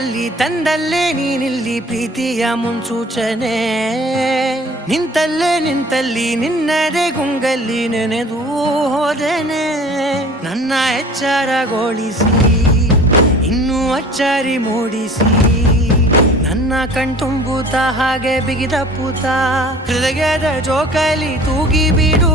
ಮನೆಯಲ್ಲಿ ತಂದಲ್ಲೇ ನೀನಿಲ್ಲಿ ಪ್ರೀತಿಯ ಮುನ್ಸೂಚನೆ ನಿಂತಲ್ಲಿ ನಿನ್ನದೇ ಗುಂಗಲ್ಲಿ ನೆನೆದು ಹೋದನೆ ನನ್ನ ಎಚ್ಚರಗೊಳಿಸಿ ಇನ್ನೂ ಅಚ್ಚರಿ ಮೂಡಿಸಿ ನನ್ನ ಕಣ್ತುಂಬುತ್ತ ಹಾಗೆ ಬಿಗಿದ ಪೂತ ಹೃದಯದ ಜೋಕಾಲಿ ತೂಗಿ ಬಿಡು